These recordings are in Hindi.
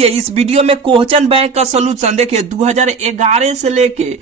देखिए इस वीडियो में क्वेश्चन बैंक का सलूशन देखिए 2011 से लेके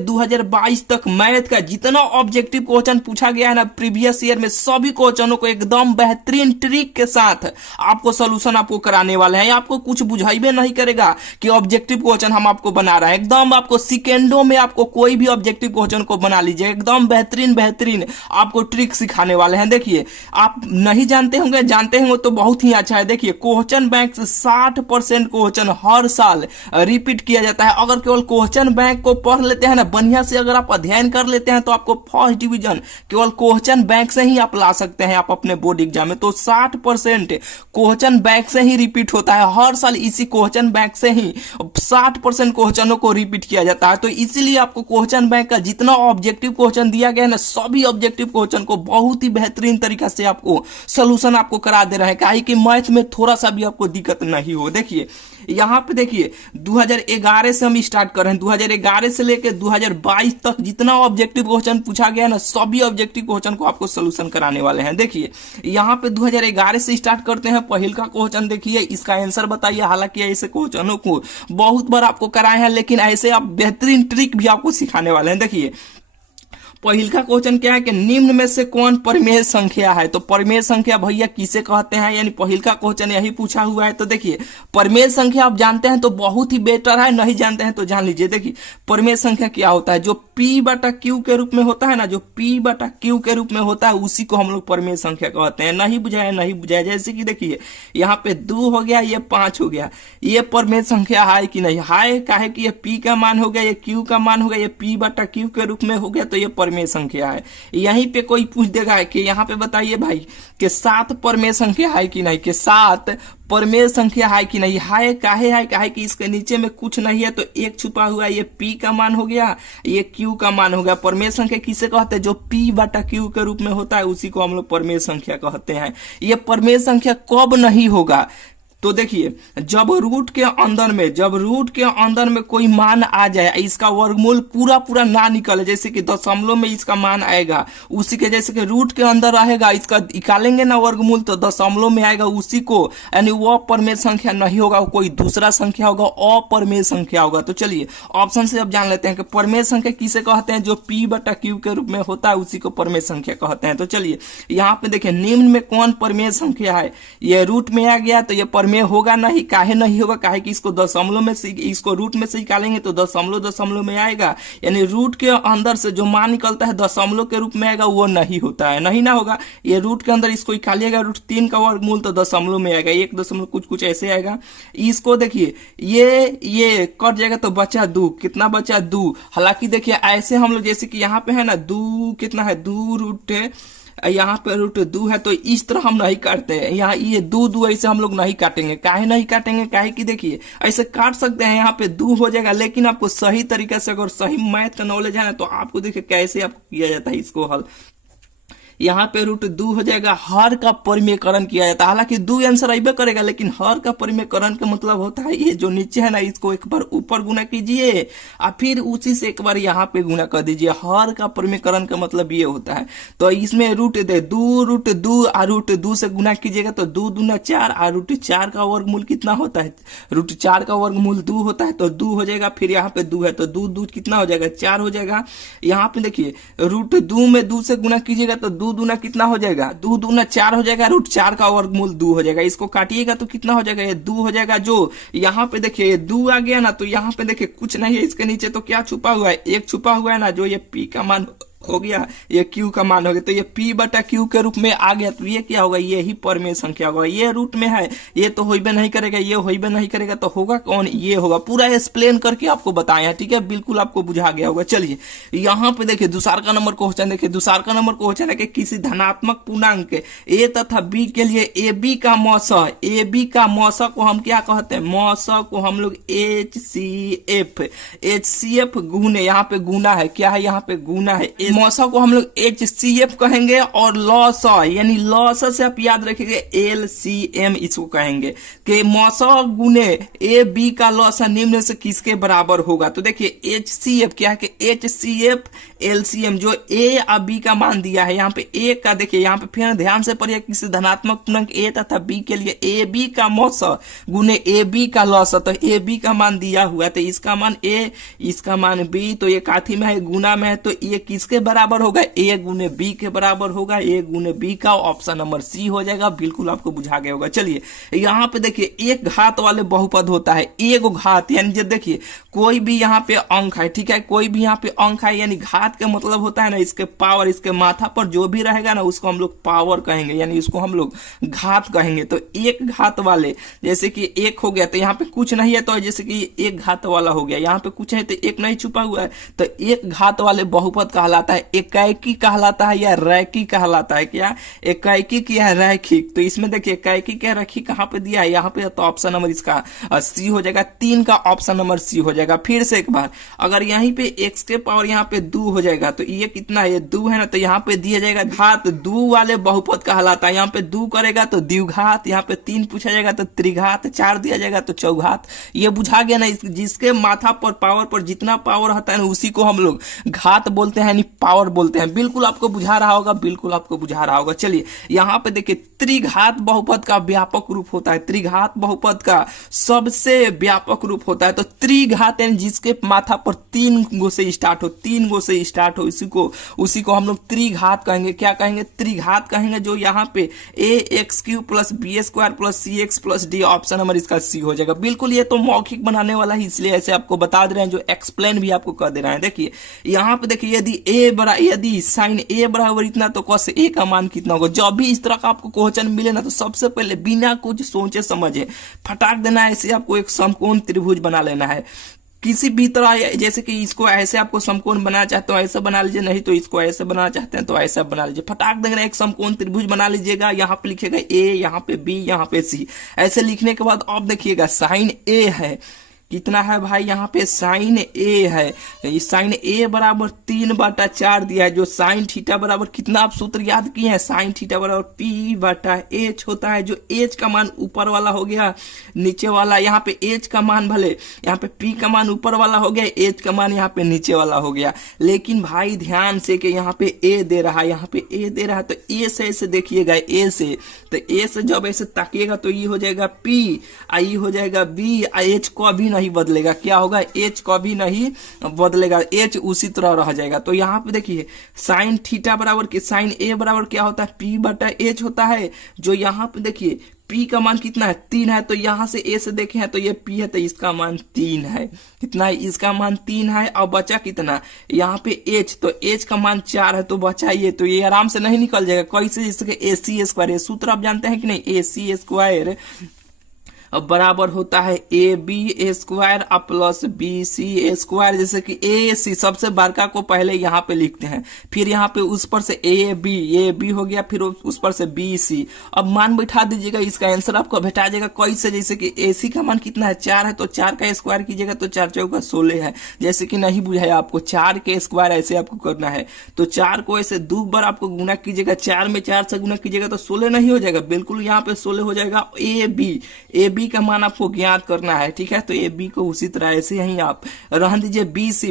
2022 तक मैथ का जितना ऑब्जेक्टिव क्वेश्चन पूछा गया है ना प्रीवियस ईयर में, सभी क्वेश्चनों को एकदम बेहतरीन ट्रिक के साथ आपको सलूशन आपको कराने वाले हैं। आपको कुछ बुझाइबे नहीं करेगा कि ऑब्जेक्टिव क्वेश्चन हम आपको बना रहे हैं, एकदम आपको सेकेंडों में आपको कोई भी ऑब्जेक्टिव क्वेश्चन को बना लीजिए, एकदम बेहतरीन आपको ट्रिक सिखाने वाले हैं। देखिए आप नहीं जानते होंगे, जानते होंगे तो बहुत ही अच्छा है। देखिए क्वेश्चन बैंक से 60% क्वेश्चन हर साल रिपीट किया जाता है। अगर केवल क्वेश्चन बैंक को पढ़ लेते हैं ना बढ़िया से, अगर आप अध्ययन कर लेते हैं तो आपको फर्स्ट डिवीजन केवल क्वेश्चन बैंक से ही आप ला सकते हैं आप अपने बोर्ड एग्जाम में। तो 60% क्वेश्चन बैंक से ही रिपीट होता है हर साल, इसी क्वेश्चन बैंक से ही 60% क्वेश्चनों को रिपीट किया जाता है। तो इसीलिए आपको क्वेश्चन बैंक का जितना ऑब्जेक्टिव क्वेश्चन दिया गया है ना, सभी ऑब्जेक्टिव क्वेश्चन को बहुत ही बेहतरीन तरीका से आपको सलूशन आपको करा दे रहे हैं, काहे कि मैथ में थोड़ा सा भी आपको दिक्कत नहीं हो। देखिए यहाँ पे देखिए 2011 से हम स्टार्ट कर रहे हैं, 2011 से लेकर 2022 तक जितना ऑब्जेक्टिव क्वेश्चन पूछा गया ना, सभी ऑब्जेक्टिव क्वेश्चन को आपको सलूशन कराने वाले हैं। देखिए यहाँ पे 2011 से स्टार्ट करते हैं। पहल का क्वेश्चन देखिए, इसका आंसर बताइए। हालांकि ऐसे क्वेश्चनों को बहुत बार आपको कराए हैं, लेकिन ऐसे आप बेहतरीन ट्रिक भी आपको सिखाने वाले हैं। देखिए पहल का क्वेश्चन क्या है कि निम्न में से कौन परिमेय संख्या है। तो परिमेय संख्या भैया किसे कहते हैं, यानी पहल का क्वेश्चन यही पूछा हुआ है। तो देखिए परिमेय संख्या आप जानते हैं तो बहुत ही बेटर है, नहीं जानते हैं तो जान लीजिए। देखिए परिमेय संख्या क्या होता है, जो P बटा Q के रूप में होता है ना, जो P बटा Q के रूप में होता है उसी को हम लोग परिमेय संख्या कहते हैं। नहीं बुझाया जैसे कि देखिए यहाँ पे 2 हो गया, ये 5 हो गया, ये परिमेय संख्या है कि नहीं है, काहे कि ये P का मान हो गया, ये Q का मान हो गया, ये P बटा Q के रूप में हो गया, तो ये परिमेय संख्या है। यहीं पे कोई पूछ देगा कि यहाँ पे बताइए भाई कि 7 परिमेय संख्या है कि नहीं, कि 7 परिमेय संख्या है कि नहीं है। काहे है, काहे कि इसके नीचे में कुछ नहीं है, तो एक छुपा हुआ, ये P का मान हो गया, ये Q का मान हो गया। परिमेय संख्या किसे कहते हैं, जो P बटा Q के रूप में होता है उसी को हम लोग परिमेय संख्या कहते हैं। ये परिमेय संख्या कब नहीं होगा, तो देखिए जब रूट के अंदर में कोई मान आ जाए, इसका वर्गमूल पूरा ना निकले, जैसे कि दशमलव में इसका मान आएगा, उसी के जैसे कि रूट के अंदर रहेगा, इसका निकालेंगे ना वर्गमूल तो दशमलव में आएगा, उसी को यानी वह परिमेय संख्या नहीं होगा, कोई दूसरा संख्या होगा, अपरिमेय संख्या होगा। तो चलिए ऑप्शन से अब जान लेते हैं कि परिमेय संख्या किसे कहते हैं, जो P बटा Q के रूप में होता है उसी को परिमेय संख्या कहते हैं। तो चलिए यहाँ पे देखिए निम्न में कौन परिमेय संख्या है, ये रूट में आ गया तो ये परिमेय होगा नहीं। काहे नहीं होगा, काहे कि इसको दशमलव में से, इसको रूट में से निकालेंगे तो दशमलव में आएगा, यानी रूट के अंदर से जो मान निकलता है दशमलव के रूप में आएगा, वो नहीं होता है, नहीं ना होगा। ये रूट के अंदर इसको निकालिएगा, रूट 3 का वर्गमूल तो दशमलव में आएगा, 1 दशमलव कुछ ऐसे आएगा। इसको देखिए ये कट जाएगा तो बचा 2, कितना बचा 2। हालांकि देखिए ऐसे हम लोग जैसे कि यहाँ पे है ना 2 कितना है, 2 रूट यहाँ पे रूट 2 है, तो इस तरह हम नहीं काटते हैं। यहाँ ये 2 ऐसे हम लोग नहीं काटेंगे। काहे नहीं काटेंगे, काहे कि देखिए ऐसे काट सकते हैं, यहाँ पे 2 हो जाएगा, लेकिन आपको सही तरीके से अगर सही मैथ का नॉलेज है ना, तो आपको देखिए कैसे आपको किया जाता है इसको हल। यहाँ पे रूट 2 हो जाएगा, हर का परिमेयकरण किया जाता है। हालांकि 2 आंसर आइबे करेगा, लेकिन हर का परिमेयकरण का मतलब होता है ये जो नीचे है ना, इसको एक बार ऊपर गुना कीजिए और फिर उसी से एक बार यहाँ पे गुना कर दीजिए। हर का परिमेयकरण का मतलब ये होता है। तो इसमें रूट 2 और रूट 2 से गुना कीजिएगा तो 2 दूना 4 और रूट 4 का वर्गमूल कितना होता है, रूट 4 का वर्गमूल 2 होता है, तो 2 हो जाएगा। फिर यहाँ पे 2 है तो 2 कितना हो जाएगा, 4 हो जाएगा। यहाँ पे देखिए रूट 2 में 2 से गुना कीजिएगा तो 2 दूना कितना हो जाएगा, 2 दूना 4 हो जाएगा, रूट 4 का वर्गमूल 2 हो जाएगा। इसको काटिएगा तो कितना हो जाएगा, ये 2 हो जाएगा। जो यहाँ पे देखिए ये 2 आ गया ना, तो यहाँ पे देखिए कुछ नहीं है, इसके नीचे तो क्या छुपा हुआ है, एक छुपा हुआ है ना, जो ये P का मान हो गया, ये Q का मान हो गया, तो ये P बटा Q के रूप में आ गया। तो ये क्या होगा, ये ही परिमेय संख्या होगा। ये रूट में है, ये तो होइबे नहीं करेगा, ये होइबे नहीं करेगा, तो होगा कौन, ये होगा। पूरा एक्सप्लेन करके आपको बताया, ठीक है, बिल्कुल आपको बुझा गया होगा। चलिए यहाँ पे देखिए दूसरा का नंबर क्वेश्चन देखिए, दूसरा का नंबर क्वेश्चन है कि किसी धनात्मक पूर्णांक A तथा B के लिए AB का मौसा, AB का मौसा को हम क्या कहते हैं, मौसा को हम लोग HCF गुने, यहाँ पे गुना है, क्या है, यहाँ पे गुना है मौसा को हम लोग HCF कहेंगे और लॉसा यानी लॉसा से आप याद रखेंगे LCM इसको कहेंगे कि मौसा गुने AB का लॉसा निम्न से किसके बराबर होगा। तो देखिए HCF क्या है कि HCF LCM जो A और B का मान दिया है यहाँ पे A का, देखिए यहाँ पे फिर ध्यान से पढ़िए किसी धनात्मक पूर्णांक A तथा B के लिए AB का मौसा गुने AB का लॉसा, तो AB का मान दिया हुआ है तो इसका मान A इसका मान B, तो ये काथी में है गुना में है तो ये किसके बराबर होगा A गुने B के बराबर होगा, A गुने B का ऑप्शन नंबर C हो जाएगा। बिल्कुल आपको बुझा गया होगा। चलिए यहाँ पे देखिए एक घात वाले बहुपद होता है, एक घात यानी जब देखिए कोई भी यहाँ पे अंक है, ठीक है, कोई भी यहाँ पे अंक है यानी घात का मतलब होता है ना इसके पावर, इसके माथा पर जो भी रहेगा ना उसको हम लोग पावर कहेंगे यानी उसको हम लोग घात कहेंगे। तो एक घात वाले जैसे कि एक हो गया तो यहाँ पे कुछ नहीं है तो जैसे कि एक घात वाला हो गया, यहाँ पे कुछ है तो एक नहीं छुपा हुआ है तो एक घात वाले बहुपद कहलाता है, एकाएकी कहलाता है या रैखिक कहलाता है। क्या एकाएकी क्या है रैखिक, तो इसमें देखिए एकाएकी क्या रैखिक कहाँ पे दिया है यहाँ पे, तो ऑप्शन नंबर इसका सी हो जाएगा, 3 का ऑप्शन नंबर सी हो जाएगा। फिर से एक बार अगर यहीं पे x के पावर यहाँ पे 2 हो जाएगा तो ये कितना है, ये 2 है ना, तो यहाँ पे दिया जाएगा घात 2 वाले बहुपद कहलाता है। यहाँ पे 2 करेगा तो द्विघात, यहाँ पे 3 पूछा जाएगा तो त्रिघात, 4 दिया जाएगा तो चौघात। ये बुझा गया ना, जिसके माथा पर पावर पर जितना पावर होता है ना उसी को हम लोग घात बोलते हैं यानी पावर बोलते हैं। बिल्कुल आपको बुझा रहा होगा, बिल्कुल आपको बुझा रहा होगा। चलिए यहाँ पे देखिए त्रिघात बहुपद का व्यापक रूप होता है, त्रिघात बहुपद का सबसे व्यापक रूप होता है। तो त्रिघात यानी जिसके माथा पर 3 गो से स्टार्ट हो, 3 गो से स्टार्ट हो उसी को हम लोग त्रिघात कहेंगे। क्या कहेंगे, त्रिघात कहेंगे। जो यहाँ पे ax³ plus b² plus cx plus d option number इसका सी हो जाएगा। बिल्कुल ये तो मौखिक बनाने वाला ही इसलिए ऐसे आपको बता दे रहे हैं, जो एक्सप्लेन भी आपको कर दे रहे हैं। देखिए यहाँ पे देखिए यदि साइन a बराबर इतना तो cos a का मान कितना होगा। जब भी इस तरह का आपको क्वेश्चन मिले ना तो सबसे पहले बिना कुछ सोचे समझे फटाक देना है, ऐसे आपको एक समकोण त्रिभुज बना लेना है किसी भी तरह। जैसे कि इसको ऐसे आपको समकोण बनाना चाहते हो ऐसे बना लीजिए, नहीं तो इसको ऐसे बनाना चाहते हैं तो ऐसा बना लीजिए। फटाक देना एक समकोण त्रिभुज बना लीजिएगा। यहाँ पे लिखिएगा a, यहाँ पे b, यहाँ पे c। ऐसे लिखने के बाद अब देखिएगा साइन a है कितना है भाई, यहाँ पे साइन ए है, साइन ए बराबर 3/4 दिया है। जो साइन थीटा बराबर कितना आप सूत्र याद किए हैं, साइन थीटा बराबर P/H होता है। जो H का मान ऊपर वाला हो गया नीचे वाला, यहाँ पे H का मान भले यहाँ पे P का मान ऊपर वाला हो गया, H का मान यहाँ पे नीचे वाला हो गया। लेकिन भाई ध्यान से कि यहाँ पे A दे रहा है, यहाँ पे A दे रहा है तो A से ऐसे देखिएगा, A से तो A से जब ऐसे ताकिएगा तो ये हो जाएगा P, ये हो जाएगा B, H को भी नहीं बदलेगा। क्या होगा, H को भी नहीं बदलेगा, H उसी तरह रह जाएगा। तो यहाँ पे देखिए साइन थीटा बराबर के साइन A बराबर क्या होता है, P/H होता है। जो यहाँ पे देखिए P का मान कितना है 3 है, तो यहाँ से A से देखे हैं तो ये P है तो इसका मान 3 है। कितना है, इसका मान 3 है। और बचा कितना यहाँ पे H, तो H का मान 4 है तो बचा ये, तो ये आराम से नहीं निकल जाएगा। कैसे, जैसे AC², सूत्र आप जानते हैं कि नहीं, AC² बराबर होता है AB² प्लस BC²। जैसे कि AC सबसे बड़का को पहले यहाँ पे लिखते हैं, फिर यहाँ पे उस पर से AB हो गया, फिर उस पर से BC। अब मान बैठा दीजिएगा, इसका आंसर आपको भेटा जाएगा। कैसे, जैसे कि AC का मान कितना है 4 है तो 4 का स्क्वायर कीजिएगा तो 4 चौका 16 है। जैसे कि नहीं बुझाया आपको, 4 के स्क्वायर ऐसे आपको करना है तो 4 को ऐसे 2 बार आपको गुना कीजिएगा, 4 में 4 से गुना कीजिएगा तो 16 नहीं हो जाएगा, बिल्कुल यहाँ पे 16 हो जाएगा। AB का मान आपको ज्ञात करना है, ठीक है। तो ए बी को उसी तरह ऐसे ही आप रहने दीजिए।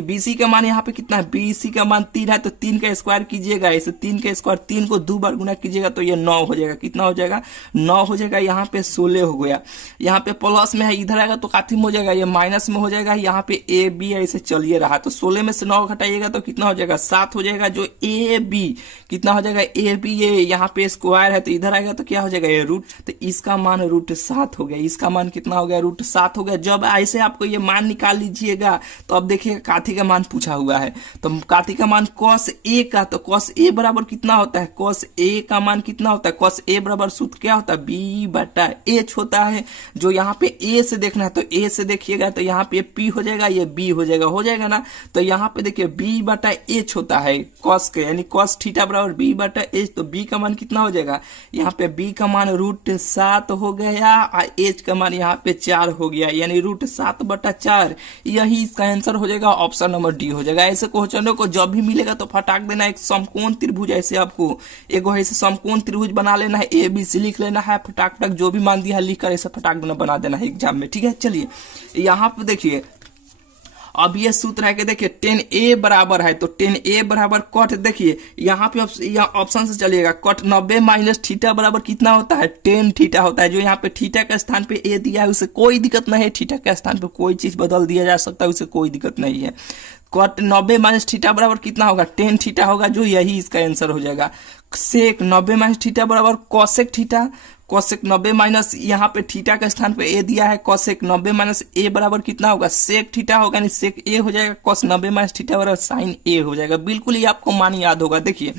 BC का मान यहाँ पे कितना है, BC का मान 3 है तो 3 का स्क्वायर कीजिएगा, ऐसे 3 का स्क्वायर 3 को 2 बार गुना कीजिएगा तो ये 9 हो जाएगा। कितना हो जाएगा, 9 हो जाएगा। यहाँ पे 16 हो गया, यहाँ पे प्लस में है, इधर आएगा तो काफी में हो जाएगा, ये माइनस में हो जाएगा। यहाँ पे ए बी ऐसे चलिए रहा तो 16 में से 9 घटाइएगा तो कितना हो जाएगा, 7 हो जाएगा। जो ए बी कितना हो जाएगा, ए बी ये यहाँ पे स्क्वायर है तो इधर आएगा तो क्या हो जाएगा, ये रूट, तो इसका मान √7 हो गया। इसका मान कितना हो गया, √7 हो गया। जब ऐसे आपको ये मान निकाल लीजिएगा तो अब देखिएगा काथी का मान पूछा हुआ है, तो काथी का मान cos A का, तो cos A बराबर कितना होता है, cos A का मान कितना होता है, cos A बराबर सूत्र क्या होता है, B/H होता है। जो यहाँ पे A से देखना है तो A से देखिएगा तो यहाँ पे P हो जाएगा, ये B हो जाएगा ना। तो यहाँ पे देखिए B/H होता है cos के, यानी cos थीटा बराबर B/H। तो B का मान कितना हो जाएगा, यहाँ पे B का मान √7 हो गया और H का का मान यहाँ पे 4 हो गया, यानी √7/4 यही इसका आंसर हो जाएगा। ऑप्शन नंबर डी हो जाएगा। ऐसे क्वेश्चनों को जब भी मिलेगा तो फटाक देना, एक समकोण त्रिभुज ऐसे आपको एक ऐसे समकोण त्रिभुज बना लेना है, ABC लिख लेना है, फटाक फटाक जो भी मान दिया है लिख कर ऐसे फटाक देना बना देना है एग्जाम में, ठीक है। चलिए यहाँ पे देखिए, अब ये सूत्र है कि देखिए 10a बराबर है, तो 10a बराबर कट, देखिए यहाँ पे ऑप्शन से चलिएगा, कट 90 माइनस थीटा बराबर कितना होता है, 10 थीटा होता है। जो यहाँ पे थीटा के स्थान पे a दिया है उसे कोई दिक्कत नहीं है, थीटा के स्थान पे कोई चीज बदल दिया जा सकता है, उसे कोई दिक्कत नहीं है। कट 90 माइनस थीटा बराबर कितना होगा, 10 थीटा होगा, जो यही इसका आंसर हो जाएगा। सेक 90 माइनस थीटा बराबर कोसेक थीटा, कोसेक 90 माइनस यहाँ पे थीटा के स्थान पे ए दिया है, कोसेक 90 माइनस ए बराबर कितना होगा, सेक थीटा होगा, यानी सेक ए हो जाएगा, कोस 90 माइनस थीटा बराबर साइन ए हो जाएगा। बिल्कुल ये आपको मान याद होगा। देखिए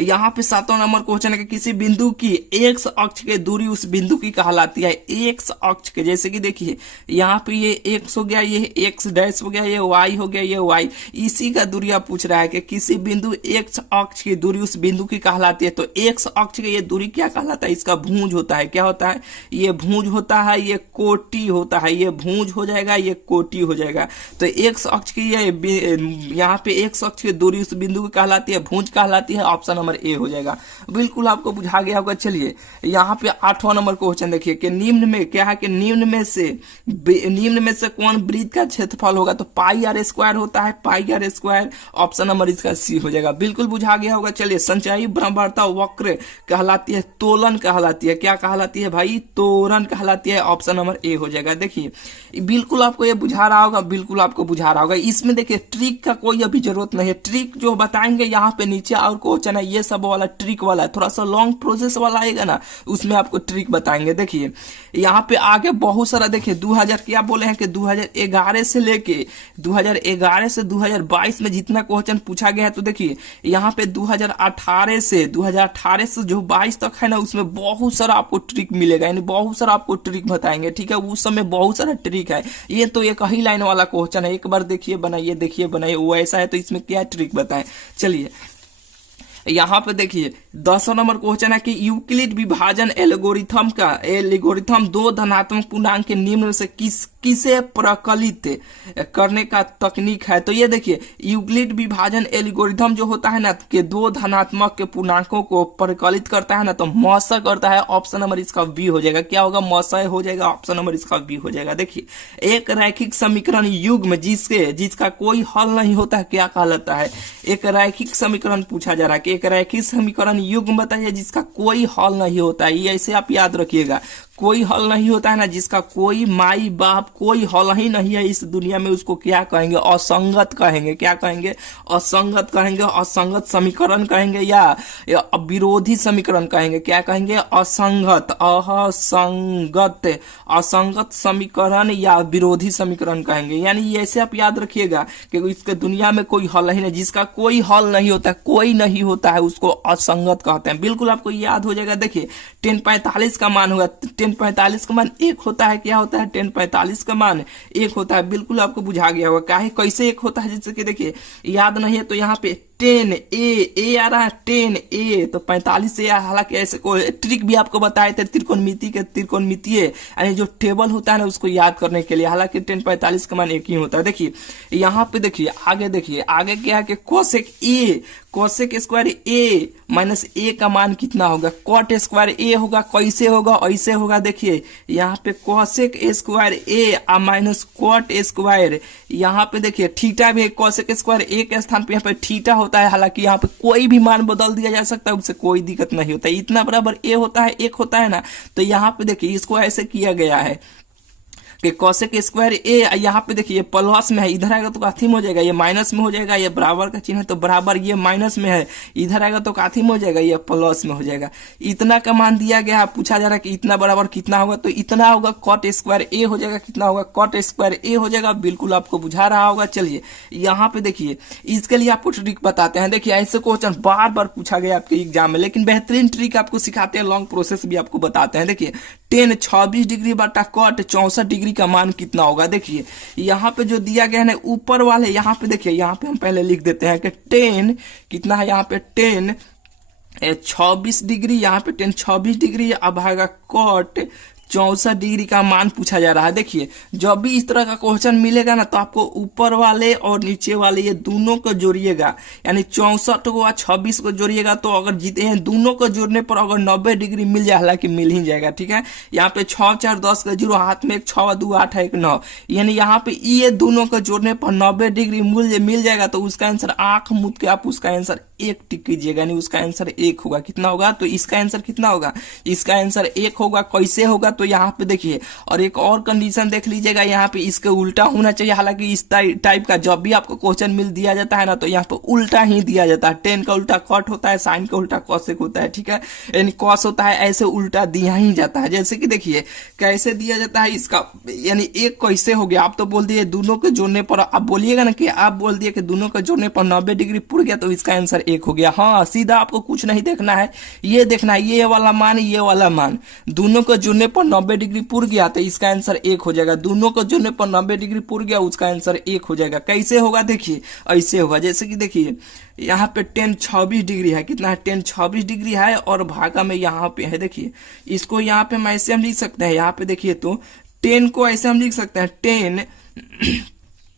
यहाँ पे 7वां नंबर क्वेश्चन है कि किसी बिंदु की एक्स अक्ष के दूरी उस बिंदु की कहलाती है। एक्स अक्ष के, जैसे कि देखिए यहाँ पे ये एक्स हो गया, ये एक्स डैश हो गया, ये वाई हो गया, ये वाई, इसी का दूरी आप पूछ रहा है कि किसी बिंदु एक्स अक्ष की दूरी उस बिंदु की कहलाती है। तो एक्स अक्ष की ये दूरी क्या कहलाता है, इसका भुज होता है। क्या होता है, ये भुज होता है, ये कोटि होता है, ये भुज हो जाएगा, ये कोटि हो जाएगा। तो एक्स अक्ष की ये यहाँ पे एक्स अक्ष की दूरी उस बिंदु की कहलाती है, भुज कहलाती है। ऑप्शन नंबर ए हो जाएगा। बिल्कुल आपको बुझा गया होगा। चलिए यहाँ पे 8वां नंबर क्वेश्चन देखिए कि निम्न में क्या है कि निम्न में से कौन वृत्त का क्षेत्रफल होगा, तो πr² होता है, πr²। ऑप्शन नंबर इसका सी हो जाएगा। बिल्कुल बुझा गया होगा। चलिए संचयी भ्रमणता वक्र कहलाती है, तोलन कहलाती है, क्या कहलाती है भाई, तोरण कहलाती है। ऑप्शन नंबर ए हो जाएगा। देखिए बिल्कुल आपको ये बुझा रहा होगा, बिल्कुल आपको बुझा रहा होगा। इसमें देखिए ट्रिक का कोई अभी जरूरत नहीं है, ट्रिक जो बताएंगे यहाँ पे नीचे और क्वेश्चन है ये सब वाला ट्रिक वाला है, थोड़ा सा लॉन्ग प्रोसेस वाला आएगा ना, उसमें आपको ट्रिक बताएंगे। देखिए यहाँ पे आगे बहुत सारा, देखिए 2000 क्या बोले हैं कि 2011 से लेके 2011 से 2022 में जितना क्वेश्चन पूछा गया है, तो देखिए यहाँ पे 2018 से जो 22 तक है ना, उसमें बहुत सारा आपको ट्रिक मिलेगा, यानी बहुत सारा आपको ट्रिक बताएंगे, ठीक है। उस समय बहुत सारा ट्रिक है, ये तो एक ही लाइन वाला क्वेश्चन है, एक बार देखिए बनाइए, देखिए बनाइए, वो ऐसा है तो इसमें क्या ट्रिक बताएं। चलिए यहाँ पे देखिए 10वां नंबर क्वेश्चन है कि यूक्लिड विभाजन एल्गोरिथम दो धनात्मक पूर्णांक के निम्न में से किसे प्रकलित करने का तकनीक है। तो ये देखिए यूक्लिड विभाजन एल्गोरिथम जो होता है ना, कि दो धनात्मक के पूर्णांकों को प्रकलित करता है ना, तो मौसा करता है। ऑप्शन नंबर इसका बी हो जाएगा। क्या होगा, मौसा हो जाएगा। ऑप्शन नंबर इसका बी हो जाएगा। देखिए एक रैखिक समीकरण युग्म जिसका कोई हल नहीं होता है, क्या कहलाता है। एक रैखिक समीकरण पूछा जा रहा है कि एक रैखिक समीकरण युग्म बताइए जिसका कोई हल नहीं होता है। ये ऐसे आप याद रखिएगा, कोई हल नहीं होता है ना, जिसका कोई माई बाप कोई हल ही नहीं है इस दुनिया में, उसको क्या कहेंगे, असंगत कहेंगे। क्या कहेंगे, असंगत कहेंगे, असंगत समीकरण कहेंगे, या विरोधी समीकरण कहेंगे। क्या कहेंगे, असंगत, असंगत समीकरण या विरोधी समीकरण कहेंगे। यानी ऐसे आप याद रखिएगा कि इसके दुनिया में कोई हल ही नहीं, जिसका कोई हल नहीं होता, कोई नहीं होता है, उसको असंगत कहते हैं। बिल्कुल आपको याद हो जाएगा। देखिए 1045 का मान होगा, 1045 का मान 1 होता है। क्या होता है, 1045 का मान 1 होता है। बिल्कुल आपको बुझा गया होगा काहे कैसे 1 होता है, जैसे कि देखिए याद नहीं है तो यहाँ पे 10a आ रहा है, 10a तो 45 से, हालांकि ऐसे कोई ट्रिक भी आपको बताए थे त्रिकोणमितीय यानी जो टेबल होता है ना, उसको याद करने के लिए। हालांकि 1045 का मान 1 ही होता है। देखिए यहाँ पे देखिए आगे क्या है कि cosec square a minus a का मान कितना होगा, कॉट स्क्वायर a होगा। कैसे होगा, ऐसे होगा। देखिए यहाँ पे cosec square a minus cot square, यहाँ पे देखिए थीटा भी है, कोसेक स्क्वायर a के स्थान पे यहाँ पे थीटा होता है। हालांकि यहाँ पे कोई भी मान बदल दिया जा सकता है, उससे कोई दिक्कत नहीं होता है। इतना बराबर a होता है, 1 होता है ना, तो यहाँ पे देखिए इसको ऐसे किया गया है कि कोसेक स्क्वायर a, यहाँ पे देखिए प्लस में है, इधर आएगा तो काथी में हो जाएगा, ये माइनस में हो जाएगा। ये बराबर का चिन्ह है तो बराबर, ये माइनस में है, इधर आएगा तो काथी में हो जाएगा, ये प्लस में हो जाएगा। इतना का मान दिया गया, पूछा जा रहा है कि इतना बराबर कितना होगा, तो इतना होगा कॉट स्क्वायर a हो जाएगा। कितना होगा, कॉट स्क्वायर a हो जाएगा। बिल्कुल आपको बुझा रहा होगा। चलिए यहाँ पे देखिए इसके लिए आपको ट्रिक बताते हैं। देखिए ऐसे क्वेश्चन बार बार पूछा गया आपके एग्जाम में, लेकिन बेहतरीन ट्रिक आपको सिखाते हैं, लॉन्ग प्रोसेस भी आपको बताते हैं। देखिए 10 26 डिग्री बटा कॉट 64 डिग्री का मान कितना होगा। देखिए यहाँ पे जो दिया गया है ना ऊपर वाले, यहाँ पे देखिए, यहाँ पे हम पहले लिख देते हैं कि 10 कितना है, यहाँ पे 10 26 डिग्री, यहाँ पे 10 26 डिग्री, अब आएगा कॉट 64 डिग्री का मान पूछा जा रहा है। देखिए जब भी इस तरह का क्वेश्चन मिलेगा ना तो आपको ऊपर वाले और नीचे वाले ये दोनों को जोड़िएगा, यानी 64 को और 26 को जोड़िएगा तो अगर जीते हैं दोनों को जोड़ने पर अगर 90 डिग्री मिल जाए, हालांकि मिल ही जाएगा, ठीक है। यहाँ पे 6 4 10 का 0, हाथ में एक 6 2 8 है एक 9, यानी यहाँ पे ये दोनों को जोड़ने पर 90 डिग्री मिल जाएगा। तो उसका आंसर आंख मूंद के आप उसका आंसर 1 टिक कीजिएगा, यानी उसका आंसर 1 होगा। कितना होगा? तो इसका आंसर कितना होगा? इसका आंसर 1 होगा। कैसे होगा? तो यहाँ पे देखिए और एक और कंडीशन देख लीजिएगा, यहाँ पे इसके उल्टा होना चाहिए। हालांकि इस टाइप का जब भी आपको क्वेश्चन मिल दिया जाता है ना तो यहाँ पे उल्टा ही दिया जाता है। टेन का उल्टा कट होता है, साइन का उल्टा कॉसेक होता है, ठीक है, यानी कॉस होता है, ऐसे उल्टा दिया ही जाता है। जैसे कि देखिए कैसे दिया जाता है इसका, यानी एक कैसे हो गया, आप तो बोल दिए दोनों के जोड़ने पर, आप बोलिएगा ना कि आप बोल दिए कि दोनों के जोड़ने पर 90 डिग्री पुर गया तो इसका आंसर 1 हो गया। हाँ, सीधा आपको कुछ नहीं देखना है, ये देखना है ये वाला मान, ये वाला मान, दोनों को जोड़ने पर 90 डिग्री पुर गया तो इसका आंसर 1 हो जाएगा। दोनों को जोड़ने पर 90 डिग्री पुर गया उसका आंसर 1 हो जाएगा। कैसे होगा? देखिए ऐसे होगा, जैसे कि देखिए यहाँ पे 10 26 डिग्री है, कितना है? 10 26 डिग्री है और भागा में यहाँ पे है। देखिए इसको यहाँ पे हम ऐसे हम लिख सकते हैं, यहाँ पे देखिए तो 10 को ऐसे हम लिख सकते हैं 10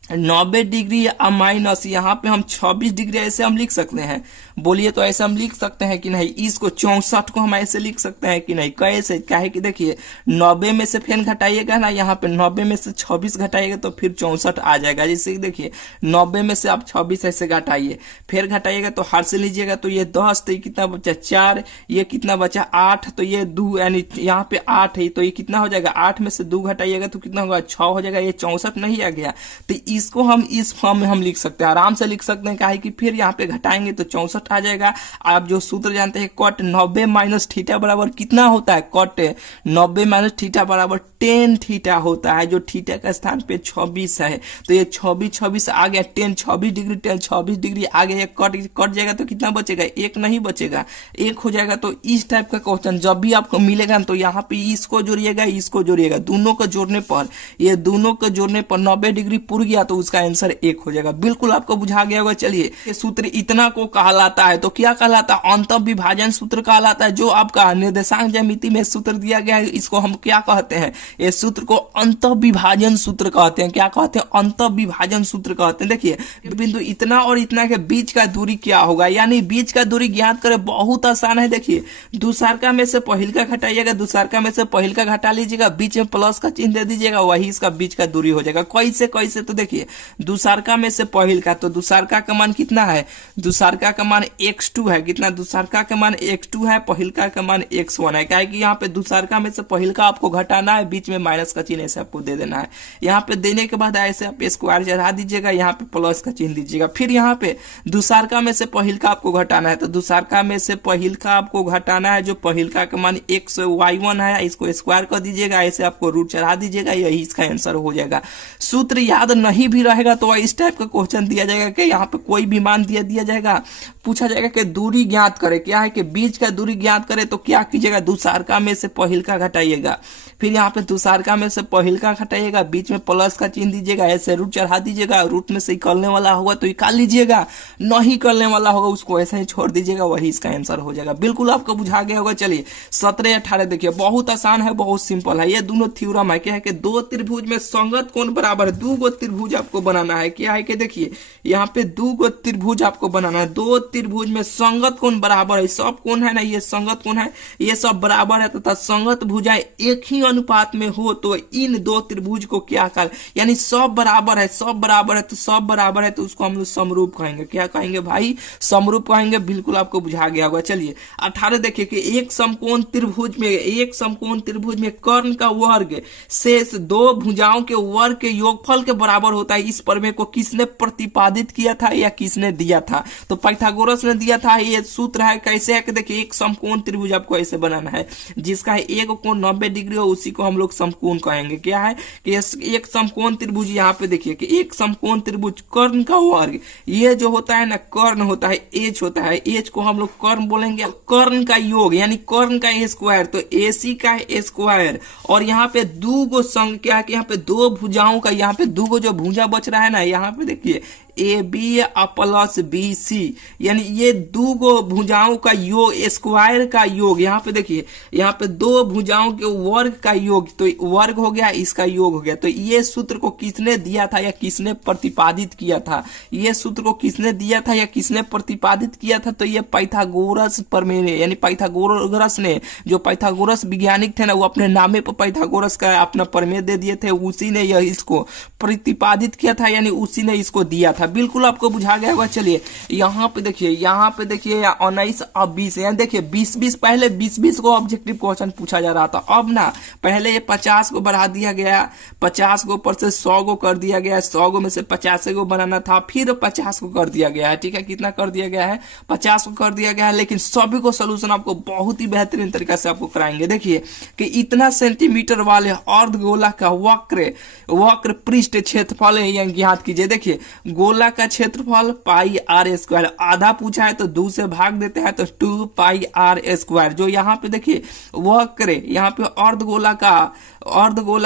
90 डिग्री माइनस यहाँ पे हम 26 डिग्री ऐसे हम लिख सकते हैं। बोलिए तो ऐसे हम लिख सकते हैं कि नहीं? इसको 64 को हम ऐसे लिख सकते हैं कि नहीं? कैसे? क्या है कि देखिए 90 में से फिर घटाइएगा ना, यहाँ पे 90 में से 26 घटाइएगा तो फिर 64 आ जाएगा। जैसे कि देखिए 90 में से आप 26 ऐसे घटाइए, फिर घटाइएगा तो हाथ से लीजिएगा तो ये 10, तो ये कितना बचा? 4, ये कितना बचा? 8, तो ये 2, यानी यहाँ पे 8 है तो ये कितना हो जाएगा? 8 में से 2 घटाइएगा तो कितना होगा? 6 हो जाएगा। ये 64 नहीं आ गया तो इसको हम इस फॉर्म में हम लिख सकते हैं, आराम से लिख सकते हैं। क्या है कि फिर यहाँ पे घटाएंगे तो 64 आ जाएगा। आप जो सूत्र जानते हैं कट 90 माइनस थीटा बराबर कितना होता है? कट 90 माइनस थीटा बराबर 10 थीटा होता है, जो थीटा का स्थान पे 26 है। तो ये 26 आ गया, 10 26 डिग्री 10 26 डिग्री आ गया। कट जाएगा तो कितना बचेगा? 1 नहीं बचेगा, 1 हो जाएगा। तो इस टाइप का क्वेश्चन जब भी आपको मिलेगा तो यहाँ पे इसको जोड़िएगा, इसको जोड़िएगा, दोनों को जोड़ने पर, ये दोनों को जोड़ने पर 90 डिग्री पुर गया तो उसका आंसर 1 हो जाएगा। बिल्कुल आपको बुझा गया होगा। चलिए ये सूत्र इतना को कहलाता है, तो क्या कहलाता है? अंतः विभाजन सूत्र कहलाता है। जो आपका निर्देशांक ज्यामिति में सूत्र दिया गया है इसको हम क्या कहते हैं? इस सूत्र को अंतः विभाजन सूत्र कहते हैं। क्या कहते हैं? अंतः विभाजन सूत्र कहते हैं। देखिए बिंदु इतना और इतना के बीच का दूरी क्या होगा, यानी बीच का दूरी ज्ञात करें, बहुत आसान है। देखिए दूसरका में से पहिलका घटाइएगा, दूसरका में से पहिलका घटा लीजिएगा, बीच में प्लस का चिन्ह दे दीजिएगा, वही इसका बीच का दूरी हो जाएगा। कैसे? तो देखिए दूसरका में से पहिलका, तो दूसरका का मान कितना है? दूसरका का मान x2 है। कितना? दूसरका का मान x2 है, पहिलका का मान x1 है। क्या है कि यहाँ पे दूसरका में से पहिलका आपको घटाना है, बीच में माइनस का चिन्ह ऐसे आपको दे देना है। यहाँ पे देने के बाद ऐसे आप स्क्वायर चढ़ा दीजिएगा, यहाँ पे प्लस का चिन्ह दीजिएगा। फिर यहाँ पे दूसरका में से पहिलका आपको घटाना है, तो दूसरका में से पहिलका आपको घटाना है, जो पहिलका का मान y1 है, इसको स्क्वायर कर दीजिएगा, ऐसे आपको रूट चढ़ा दीजिएगा, यही इसका आंसर हो जाएगा। सूत्र याद नहीं भी रहेगा तो इस टाइप का क्वेश्चन दिया जाएगा कि यहाँ पे कोई भी मान दिया जाएगा, पूछा जाएगा कि दूरी ज्ञात करे। क्या है कि बीच का दूरी ज्ञात करे तो क्या कीजिएगा? दूसरका में से पहिलका घटाइएगा, फिर यहाँ पे दूसरका में से पहिलका घटाइएगा, बीच में प्लस का चिन्ह दीजिएगा, ऐसे रूट चढ़ा दीजिएगा, रूट में से निकलने वाला होगा तो निकाल लीजिएगा, नहीं करने वाला होगा उसको ऐसे ही छोड़ दीजिएगा, वही इसका आंसर हो जाएगा। बिल्कुल आपको बुझा गया होगा। चलिए 17 18 देखिए, बहुत आसान है, बहुत सिंपल है। ये दोनों थ्योरम है। क्या है कि दो त्रिभुज में संगत कोण बराबर, दो गो त्रिभुज आपको बनाना है। क्या है कि देखिए यहाँ पे दो गो त्रिभुज आपको बनाना है, दो त्रिभुज में संगत कोण बराबर है, सब कोण है ना, ये संगत कोण है, ये सब बराबर है, तथा संगत भुजाएं एक ही अनुपात में हो तो इन दो त्रिभुज को क्या कर, यानी सब बराबर है, सब बराबर है, तो सब बराबर है तो उसको हम लोग समरूप कहेंगे। क्या कहेंगे भाई? समरूप कहेंगे। बिल्कुल आपको बुझा गया होगा। चलिए 18 देखिए कि एक समकोण त्रिभुज में कर्ण का वर्ग शेष दो भुजाओं के वर्ग के योगफल के बराबर होता है। इस प्रमेय को किसने प्रतिपादित किया था या किसने दिया था? तो पाइथागोरस ने दिया था। ये सूत्र है। कैसे है कि देखिए एक समकोण त्रिभुज आपको ऐसे बनाना है, जिसका एक कोण 90 डिग्री हो, उसी को हम लोग समकोण कहेंगे। क्या है कि एक समकोण त्रिभुज, यहाँ पे देखिए कि एक समकोण त्रिभुज कर्ण का वर्ग, ये जो होता है ना कर्ण होता है, एच होता है, एच को हम लोग कर्ण बोलेंगे। कर्ण का योग यानी कर्ण का स्क्वायर, तो एसी का स्क्वायर, और यहाँ पे दो गो संग क्या है कि यहाँ पे दो भुजाओं का, यहाँ पे दो गो जो भुजा बच रहा है ना, यहाँ पे देखिए A B plus B C, यानी ये दो गो भुजाओं का योग, स्क्वायर का योग। यहाँ पे देखिए, यहाँ पे दो भुजाओं के वर्ग का योग, तो वर्ग हो गया, इसका योग हो गया। तो ये सूत्र को किसने दिया था या किसने प्रतिपादित किया था? ये सूत्र को किसने दिया था या किसने प्रतिपादित किया था? तो ये पाइथागोरस प्रमेय, यानी पाइथागोरस ने, जो पाइथागोरस वैज्ञानिक थे ना, वो अपने नामे पर पाइथागोरस का अपना प्रमेय दे दिए थे, उसी ने यह इसको प्रतिपादित किया था, यानी उसी ने इसको दिया था। बिल्कुल आपको बुझा गया होगा। चलिए यहाँ पे देखिए, 19 और 20, यहाँ देखिए 20-20, पहले 20-20 को ऑब्जेक्टिव क्वेश्चन पूछा जा रहा था। अब ना पहले ये 50 को बढ़ा दिया गया, 50 को ऊपर से 100 को कर दिया गया, 100 को में से 50 को बनाना था, फिर 50 को कर दिया गया है। ठीक है, कितना कर दिया गया है? 50 को कर दिया गया है। लेकिन सभी को सोल्यूशन आपको बहुत ही बेहतरीन तरीके से आपको कराएंगे। देखिए कि इतना सेंटीमीटर वाले अर्धगोला का वक्र पृष्ठ क्षेत्रफल है, यहाँ ज्ञात कीजिए। देखिए गोला का क्षेत्रफल पाई आर स्क्वायर, आधा पूछा है तो 2 से भाग देते हैं तो 2 पाई आर स्क्वायर। जो यहाँ पे देखिए वक्र, यहाँ पे अर्धगोला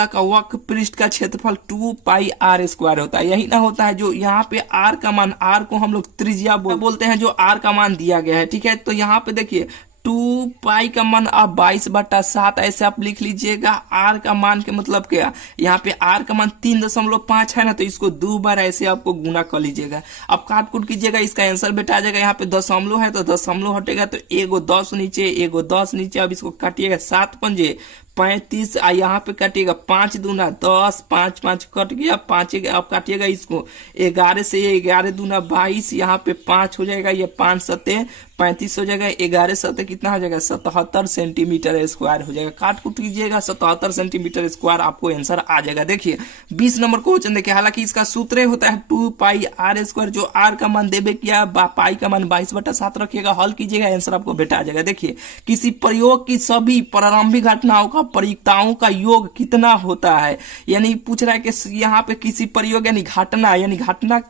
का वक्र पृष्ठ का क्षेत्रफल 2 पाई आर स्क्वायर होता है। यही ना होता है जो यहाँ पे आर का मान, आर को हम लोग त्रिज्या बोलते हैं, जो आर का मान दिया गया है। ठीक है, तो यहाँ पे देखिए 2 पाई का मान आप 22/7 ऐसे आप लिख लीजिएगा। आर का मान के मतलब क्या, यहाँ पे आर का मान 3.5 है ना, तो इसको 2 बार ऐसे आपको गुना कर लीजिएगा। अब काट कुट कीजिएगा, इसका आंसर बेटा आ जाएगा। यहाँ पे दशमलव है तो दशमलव हटेगा, तो एगो 10 नीचे, एगो 10 नीचे। अब इसको काटिएगा, 7 पंजे 35, यहाँ पे काटिएगा 5 दूना 10, 5 5 कट गया, 5 अब काटिएगा इसको 11 से, 11 दूना 22, यहाँ पे 5 हो जाएगा, ये 5 सत्ते 35 हो जाएगा, 11 सत्ते कितना हो जाएगा? 77 सेंटीमीटर स्क्वायर हो जाएगा। काट कुट कीजिएगा, 77 सेंटीमीटर स्क्वायर आपको आंसर आ जाएगा। देखिए 20 नंबर क्वेश्चन देखिए, हालांकि इसका सूत्र होता है 2 पाई आर स्क्वायर, जो आर का मान देवे किया, पाई का मान 22/7 रखिएगा, हल कीजिएगा, आंसर आपको बेटा आ जाएगा। देखिए किसी प्रयोग की सभी प्रारंभिक घटनाओं का परिक्ताओं का योग कितना होता है, यानी पूछ रहा है कि यहाँ पे किसी प्रयोग यानी घटना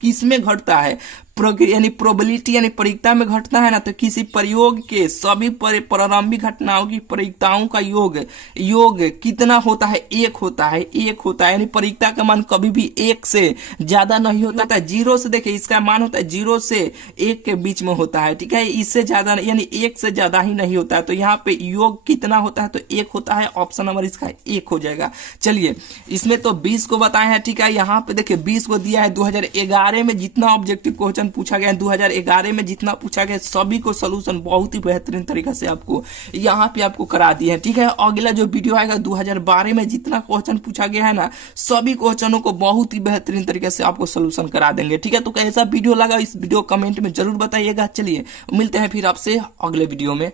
किसमें घटता है, यानी प्रोबेबिलिटी यानी परिक्ता में घटता है ना, तो किसी प्रयोग के सभी प्रारंभिक घटनाओं की परिक्ताओं का योग कितना होता है? 1 होता है, 1 होता है। यानी परिक्ता का मान कभी भी 1 से ज्यादा नहीं होता है। 0 से देखिए इसका मान होता है 0 से 1 के बीच में होता है। ठीक है, इससे ज्यादा यानी 1 से ज्यादा ही नहीं होता है। तो यहाँ पे योग कितना होता है? तो 1 होता है। ऑप्शन नंबर इसका 1 हो जाएगा। चलिए इसमें तो 20 को बताए हैं। ठीक है, यहाँ पे देखिए 20 को दिया है। 2011 में जितना ऑब्जेक्टिव क्वेश्चन पूछा गया, 2011 में जितना पूछा गया, सभी को सोल्यूशन बहुत ही बेहतरीन तरीके से आपको यहाँ पे आपको करा दिए हैं। ठीक है, अगला जो वीडियो आएगा 2012 में जितना क्वेश्चन पूछा गया है ना, सभी क्वेश्चनों को बहुत ही बेहतरीन तरीके से आपको सोल्यूशन करा देंगे। ठीक है, तो कैसा वीडियो लगा इस वीडियो कमेंट में जरूर बताइएगा। चलिए मिलते हैं फिर आपसे अगले वीडियो में।